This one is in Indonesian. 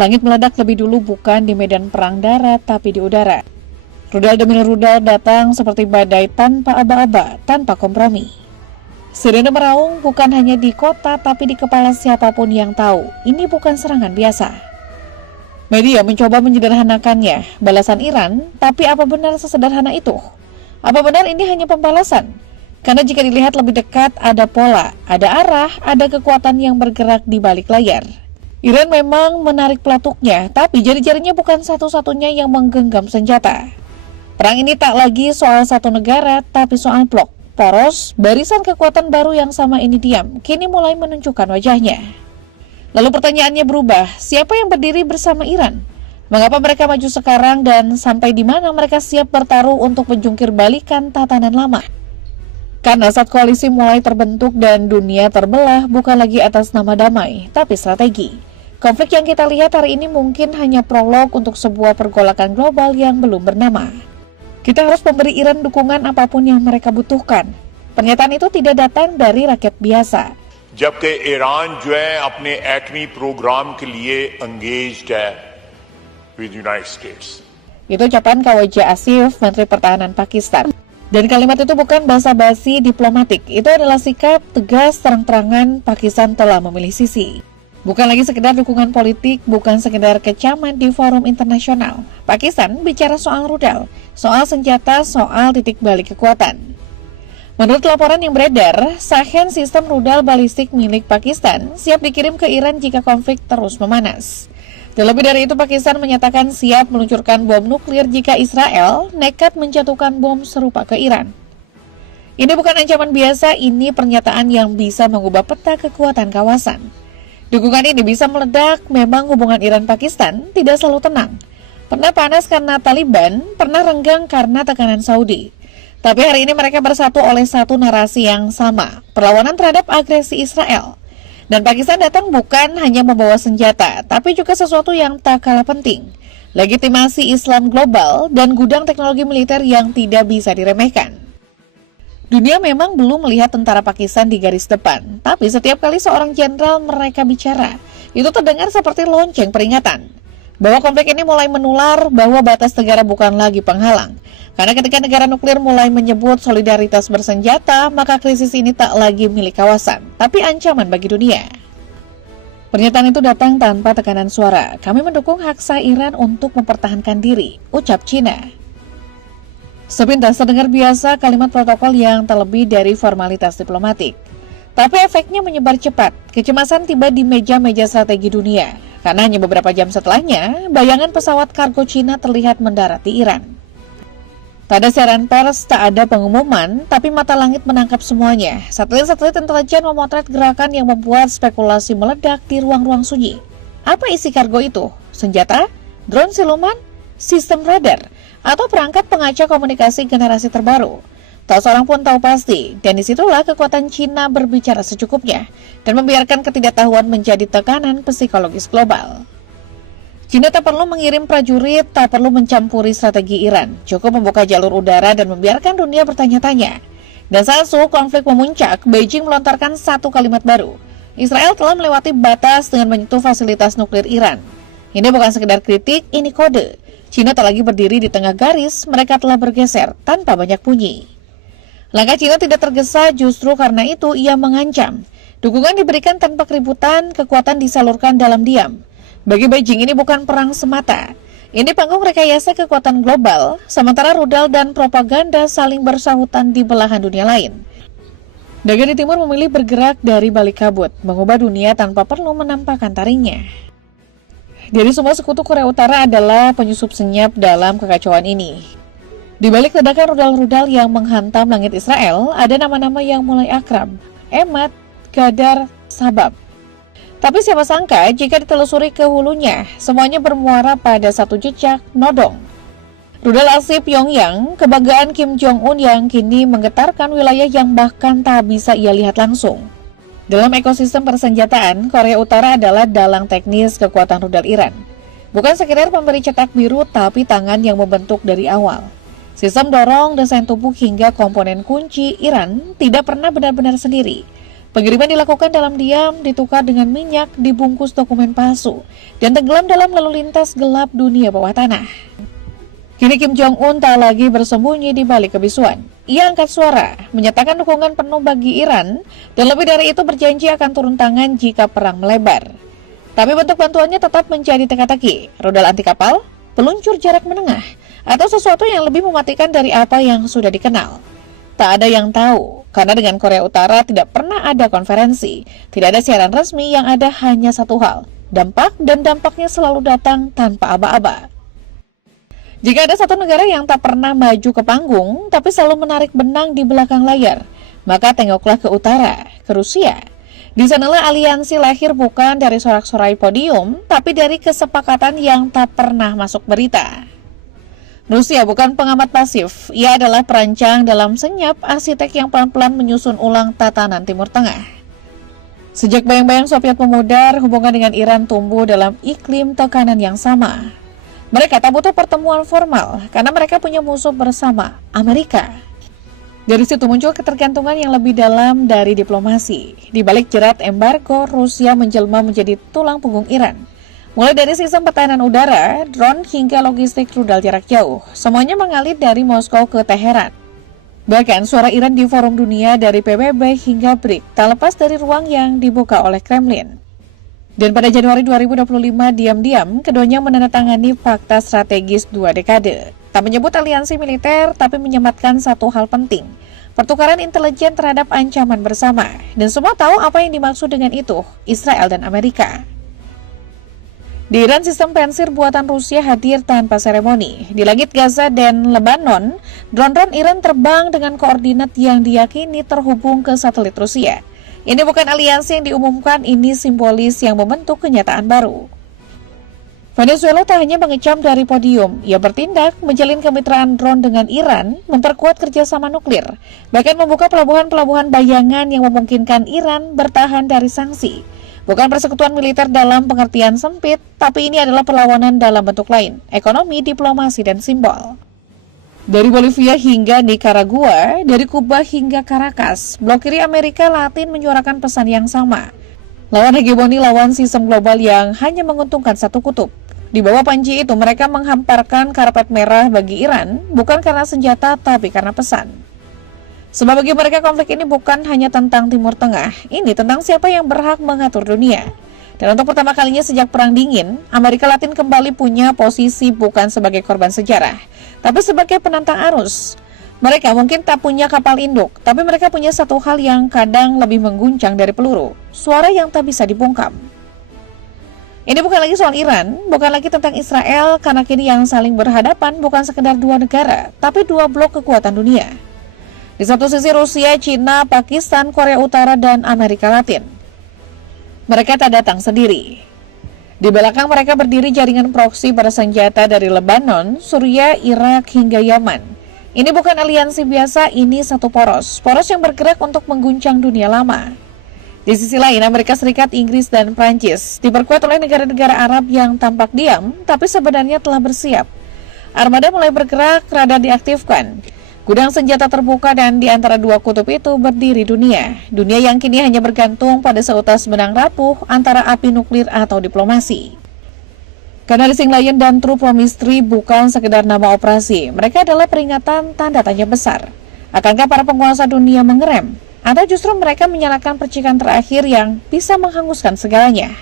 Langit meledak lebih dulu bukan di medan perang darat tapi di udara. Rudal demi rudal datang seperti badai tanpa aba-aba, tanpa kompromi. Sirene meraung bukan hanya di kota tapi di kepala siapapun yang tahu ini bukan serangan biasa. Media mencoba menyederhanakannya, balasan Iran, tapi apa benar sesederhana itu? Apa benar ini hanya pembalasan? Karena jika dilihat lebih dekat ada pola, ada arah, ada kekuatan yang bergerak di balik layar. Iran memang menarik pelatuknya, tapi jari-jarinya bukan satu-satunya yang menggenggam senjata. Perang ini tak lagi soal satu negara, tapi soal blok, poros, barisan kekuatan baru yang sama ini diam, kini mulai menunjukkan wajahnya. Lalu pertanyaannya berubah, siapa yang berdiri bersama Iran? Mengapa mereka maju sekarang dan sampai di mana mereka siap bertaruh untuk menjungkir balikan tatanan lama? Karena saat koalisi mulai terbentuk dan dunia terbelah bukan lagi atas nama damai, tapi strategi. Konflik yang kita lihat hari ini mungkin hanya prolog untuk sebuah pergolakan global yang belum bernama. Kita harus memberi Iran dukungan apapun yang mereka butuhkan. Pernyataan itu tidak datang dari rakyat biasa. जबकि ईरान जो है अपने एटमी प्रोग्राम के लिए engaged है with United States. Itu ucapan Khawaja Asif, Menteri Pertahanan Pakistan. Dan kalimat itu bukan basa-basi diplomatik, itu adalah sikap tegas terang-terangan Pakistan telah memilih sisi. Bukan lagi sekedar dukungan politik, bukan sekedar kecaman di forum internasional. Pakistan bicara soal rudal, soal senjata, soal titik balik kekuatan. Menurut laporan yang beredar, Shahen sistem rudal balistik milik Pakistan siap dikirim ke Iran jika konflik terus memanas. Terlebih dari itu, Pakistan menyatakan siap meluncurkan bom nuklir jika Israel nekat menjatuhkan bom serupa ke Iran. Ini bukan ancaman biasa, ini pernyataan yang bisa mengubah peta kekuatan kawasan. Dukungan ini bisa meledak, memang hubungan Iran-Pakistan tidak selalu tenang. Pernah panas karena Taliban, pernah renggang karena tekanan Saudi. Tapi hari ini mereka bersatu oleh satu narasi yang sama, perlawanan terhadap agresi Israel. Dan Pakistan datang bukan hanya membawa senjata, tapi juga sesuatu yang tak kalah penting. Legitimasi Islam global dan gudang teknologi militer yang tidak bisa diremehkan. Dunia memang belum melihat tentara Pakistan di garis depan, tapi setiap kali seorang jenderal mereka bicara, itu terdengar seperti lonceng peringatan. Bahwa konflik ini mulai menular, bahwa batas negara bukan lagi penghalang. Karena ketika negara nuklir mulai menyebut solidaritas bersenjata, maka krisis ini tak lagi milik kawasan, tapi ancaman bagi dunia. Pernyataan itu datang tanpa tekanan suara. Kami mendukung hak sah Iran untuk mempertahankan diri, ucap Cina. Sepintas terdengar biasa kalimat protokol yang terlebih dari formalitas diplomatik. Tapi efeknya menyebar cepat. Kecemasan tiba di meja-meja strategi dunia. Karena hanya beberapa jam setelahnya, bayangan pesawat kargo Cina terlihat mendarat di Iran. Tak ada siaran pers, tak ada pengumuman, tapi mata langit menangkap semuanya. Satelit-satelit intelijen memotret gerakan yang membuat spekulasi meledak di ruang-ruang sunyi. Apa isi kargo itu? Senjata? Drone siluman? Sistem radar? Atau perangkat pengacau komunikasi generasi terbaru? Tak seorang pun tahu pasti, dan disitulah kekuatan Cina berbicara secukupnya dan membiarkan ketidaktahuan menjadi tekanan psikologis global. Cina tak perlu mengirim prajurit, tak perlu mencampuri strategi Iran, cukup membuka jalur udara dan membiarkan dunia bertanya-tanya. Dan saat suhu konflik memuncak, Beijing melontarkan satu kalimat baru. Israel telah melewati batas dengan menyentuh fasilitas nuklir Iran. Ini bukan sekedar kritik, ini kode. Cina tak lagi berdiri di tengah garis, mereka telah bergeser tanpa banyak bunyi. Langkah Cina tidak tergesa, justru karena itu ia mengancam. Dukungan diberikan tanpa keributan, kekuatan disalurkan dalam diam. Bagi Beijing ini bukan perang semata. Ini panggung rekayasa kekuatan global, sementara rudal dan propaganda saling bersahutan di belahan dunia lain. Dagang di timur memilih bergerak dari balik kabut, mengubah dunia tanpa perlu menampakkan taringnya. Dari semua sekutu, Korea Utara adalah penyusup senyap dalam kekacauan ini. Di balik ledakan rudal-rudal yang menghantam langit Israel, ada nama-nama yang mulai akrab. Emad, Gadar, Sabab. Tapi siapa sangka jika ditelusuri ke hulunya, semuanya bermuara pada satu jejak, nodong. Rudal asli Pyongyang, kebanggaan Kim Jong-un yang kini menggetarkan wilayah yang bahkan tak bisa ia lihat langsung. Dalam ekosistem persenjataan, Korea Utara adalah dalang teknis kekuatan rudal Iran. Bukan sekedar pemberi cetak biru, tapi tangan yang membentuk dari awal. Sistem dorong, desain tubuh hingga komponen kunci Iran tidak pernah benar-benar sendiri. Pengiriman dilakukan dalam diam, ditukar dengan minyak, dibungkus dokumen palsu, dan tenggelam dalam lalu lintas gelap dunia bawah tanah. Kini Kim Jong-un tak lagi bersembunyi di balik kebisuan. Ia angkat suara, menyatakan dukungan penuh bagi Iran, dan lebih dari itu berjanji akan turun tangan jika perang melebar. Tapi bentuk bantuannya tetap menjadi teka-teki, rudal anti kapal, peluncur jarak menengah, atau sesuatu yang lebih mematikan dari apa yang sudah dikenal. Tak ada yang tahu, karena dengan Korea Utara tidak pernah ada konferensi, tidak ada siaran resmi, yang ada hanya satu hal, dampak, dan dampaknya selalu datang tanpa aba-aba. Jika ada satu negara yang tak pernah maju ke panggung, tapi selalu menarik benang di belakang layar, maka tengoklah ke utara, ke Rusia. Di sanalah aliansi lahir bukan dari sorak-sorai podium, tapi dari kesepakatan yang tak pernah masuk berita. Rusia bukan pengamat pasif, ia adalah perancang dalam senyap, arsitek yang pelan-pelan menyusun ulang tatanan Timur Tengah. Sejak bayang-bayang Soviet memudar, hubungan dengan Iran tumbuh dalam iklim tekanan yang sama. Mereka tak butuh pertemuan formal, karena mereka punya musuh bersama, Amerika. Dari situ muncul ketergantungan yang lebih dalam dari diplomasi. Di balik jerat embargo, Rusia menjelma menjadi tulang punggung Iran. Mulai dari sistem pertahanan udara, drone, hingga logistik rudal jarak jauh, semuanya mengalir dari Moskow ke Teheran. Bahkan suara Iran di forum dunia dari PBB hingga BRIC tak lepas dari ruang yang dibuka oleh Kremlin. Dan pada Januari 2025, diam-diam, keduanya menandatangani fakta strategis 2 dekade. Tak menyebut aliansi militer, tapi menyematkan satu hal penting, pertukaran intelijen terhadap ancaman bersama. Dan semua tahu apa yang dimaksud dengan itu, Israel dan Amerika. Di Iran, sistem pensir buatan Rusia hadir tanpa seremoni. Di langit Gaza dan Lebanon, drone-drone Iran terbang dengan koordinat yang diyakini terhubung ke satelit Rusia. Ini bukan aliansi yang diumumkan, ini simbolis yang membentuk kenyataan baru. Venezuela tak hanya mengecam dari podium, ia bertindak, menjalin kemitraan drone dengan Iran, memperkuat kerjasama nuklir, bahkan membuka pelabuhan-pelabuhan bayangan yang memungkinkan Iran bertahan dari sanksi. Bukan persekutuan militer dalam pengertian sempit, tapi ini adalah perlawanan dalam bentuk lain, ekonomi, diplomasi, dan simbol. Dari Bolivia hingga Nicaragua, dari Kuba hingga Caracas, blok kiri Amerika Latin menyuarakan pesan yang sama. Lawan hegemoni, lawan sistem global yang hanya menguntungkan satu kutub. Di bawah panji itu, mereka menghamparkan karpet merah bagi Iran, bukan karena senjata, tapi karena pesan. Sebab bagi mereka konflik ini bukan hanya tentang Timur Tengah, ini tentang siapa yang berhak mengatur dunia. Dan untuk pertama kalinya sejak Perang Dingin, Amerika Latin kembali punya posisi bukan sebagai korban sejarah, tapi sebagai penantang arus. Mereka mungkin tak punya kapal induk, tapi mereka punya satu hal yang kadang lebih mengguncang dari peluru, suara yang tak bisa dibungkam. Ini bukan lagi soal Iran, bukan lagi tentang Israel, karena kini yang saling berhadapan bukan sekedar dua negara, tapi dua blok kekuatan dunia. Di satu sisi Rusia, China, Pakistan, Korea Utara, dan Amerika Latin. Mereka tak datang sendiri. Di belakang mereka berdiri jaringan proksi bersenjata dari Lebanon, Suriah, Irak, hingga Yaman. Ini bukan aliansi biasa, ini satu poros yang bergerak untuk mengguncang dunia lama. Di sisi lain, Amerika Serikat, Inggris, dan Prancis diperkuat oleh negara-negara Arab yang tampak diam, tapi sebenarnya telah bersiap. Armada mulai bergerak, radar diaktifkan. Gudang senjata terbuka, dan di antara dua kutub itu berdiri dunia. Dunia yang kini hanya bergantung pada seutas benang rapuh antara api nuklir atau diplomasi. Karena Rising Lion dan True Promise 3 bukan sekedar nama operasi, mereka adalah peringatan tanda tanya besar. Akankah para penguasa dunia mengerem? Atau justru mereka menyalakan percikan terakhir yang bisa menghanguskan segalanya?